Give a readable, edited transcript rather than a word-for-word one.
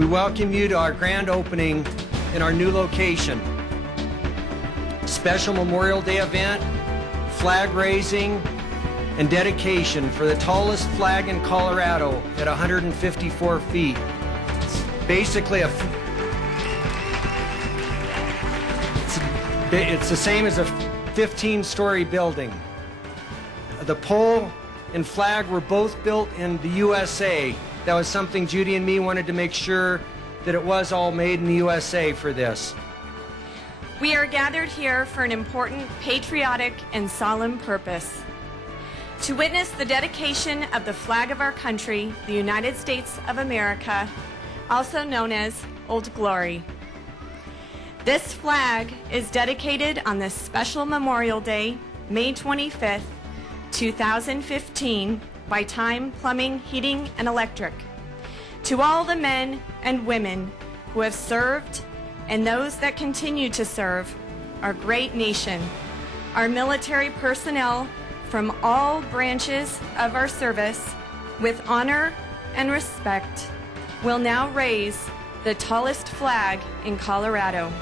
we welcome you to our grand opening in our new location. Special Memorial Day event, flag raising, and dedication for the tallest flag in Colorado at 154 feet. It's basically it's the same as a 15-story building. The pole and flag were both built in the U.S.A. That was something Judy and me wanted to make sure that it was all made in the U.S.A. for this. We are gathered here for an important patriotic and solemn purpose. To witness the dedication of the flag of our country, the United States of America, also known as Old Glory. This flag is dedicated on this special Memorial Day, May 25th, 2015, by Time Plumbing, Heating, and Electric. To all the men and women who have served and those that continue to serve our great nation, our military personnel from all branches of our service, with honor and respect, will now raise the tallest flag in Colorado.